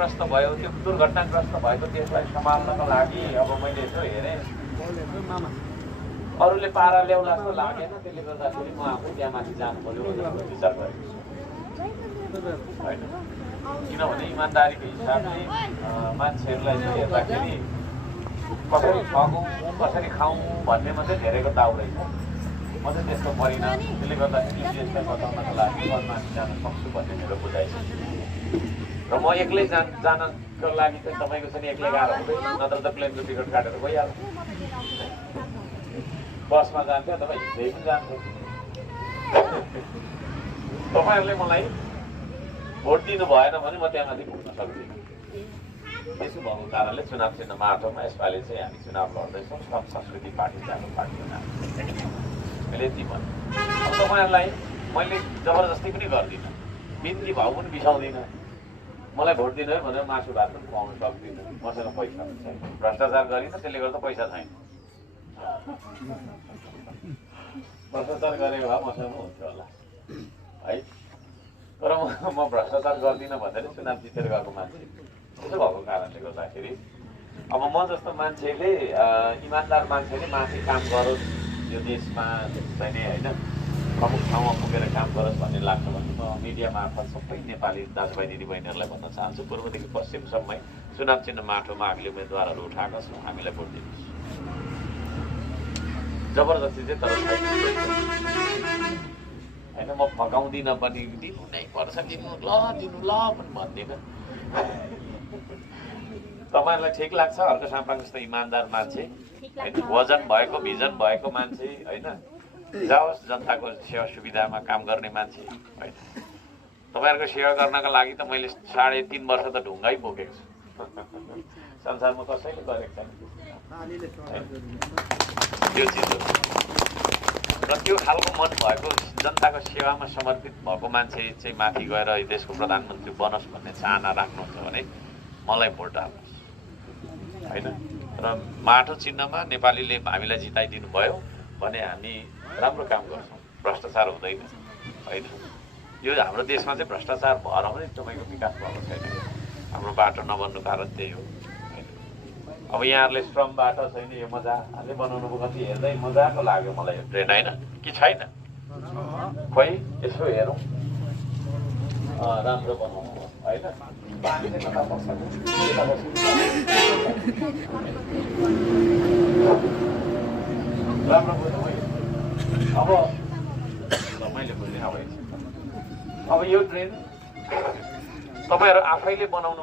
दुर्घटनाग्रस्त भयो त्यो दुर्घटनाग्रस्त भएको देशलाई सम्हाल्नको लागि अब मैले यसो हेरेँ अरूले पारा ल्याउला जस्तो लागेन त्यसले गर्दाखेरि म आफै त्यहाँ माथि जानु पर्यो भनेर विचार गरेको छु होइन किनभने इमान्दारीको हिसाबले मान्छेहरूलाई चाहिँ हेर्दाखेरि कसरी ठगौँ कसरी खाउँ भन्ने मात्रै धेरैको दाउ रहेछ म चाहिँ त्यस्तो परिणाम त्यसले गर्दाखेरि यो देशलाई बचाउनको लागि म माथि जान सक्छु भन्ने मेरो बुझाइ छ र म एक्लै जानको लागि चाहिँ तपाईँको चाहिँ एक्लै गाह्रो हुँदैन नत्र त प्लेनको टिकट काटेर गइहाल्छ बसमा जान्थ्यो तपाईँ हिँड्दै पनि जान्थ्यो तपाईँहरूले मलाई भोट दिनु भएन भने म त्यहाँमाथि पुग्न सक्दिनँ त्यसो भएको कारणले चुनाव चिन्ह माटोमा यसपालि चाहिँ हामी चुनाव लड्दैछौँ श्रम संस्कृति पार्टी जानु पार्टीको नाम मैले यति भने अब तपाईँहरूलाई मैले जबरजस्ती पनि गर्दिनँ बिन्ती भाउ पनि बिसाउँदिनँ मलाई भोट दिनु है भनेर मासु भात पनि खुवाउनु सक्दिनँ मसँग पैसा छैन भ्रष्टाचार गरिनँ त्यसले गर्दा पैसा छैन भ्रष्टाचार गरेको भए मसँग हुन्थ्यो होला है तर म भ्रष्टाचार गर्दिनँ भनेर चुनाव जितेर गएको मान्छे त्यसो भएको कारणले गर्दाखेरि अब म जस्तो मान्छेले इमान्दार मान्छेले माथि काम गरोस् यो देशमा चाहिँ होइन प्रमुख ठाउँमा पुगेर काम गरोस् भन्ने लाग्छ भने म मिडिया मार्फत सबै नेपाली दाजुभाइ दिदीबहिनीहरूलाई भन्न चाहन्छु पूर्वदेखि पश्चिमसम्मै चुनाव चिन्ह माटोमा हामीले उम्मेदवारहरू उठाएका छौँ हामीलाई भोट दिनुहोस् जबरजस्ती चाहिँ तर होइन म फकाउँदिनँ पनि दिनु नै पर्छ दिनु ल पनि भन्दिनँ तपाईँहरूलाई ठिक लाग्छ अर्को साम्पाङ जस्तो इमान्दार मान्छे होइन वजन भएको भिजन भएको मान्छे होइन जाओस् जनताको सेवा सुविधामा काम गर्ने मान्छे होइन तपाईँहरूको सेवा गर्नका लागि त मैले 3.5 वर्ष त ढुङ्गै बोकेको छु संसारमा कसैले गरेको छैन त्यो चिज हो र त्यो खालको मन भएको जनताको सेवामा समर्पित भएको मान्छे चाहिँ माथि गएर देशको प्रधानमन्त्री बनोस् भन्ने चाहना राख्नुहुन्छ भने मलाई भोट हाल्नुहोस् होइन र माटो चिन्हमा नेपालीले हामीलाई जिताइदिनु भयो भने हामी राम्रो काम गर्छौँ भ्रष्टाचार हुँदैन होइन यो हाम्रो देशमा चाहिँ भ्रष्टाचार भएर पनि तपाईँको विकास भएको छैन हाम्रो बाटो नबन्नु कारण त्यही हो होइन अब यहाँहरूले श्रम बाटो छैन यो मजाले बनाउनुको कति हेर्दै मजाको लाग्यो मलाई यो ट्रेन होइन कि छैन खोइ यसो हेरौँ राम्रो बनाउनु होइन पानी चाहिँ कता पर्छ राम्रो बुझ्नु अब मैले बुझेँ अब यो ट्रेन तपाईँहरू आफैले बनाउनु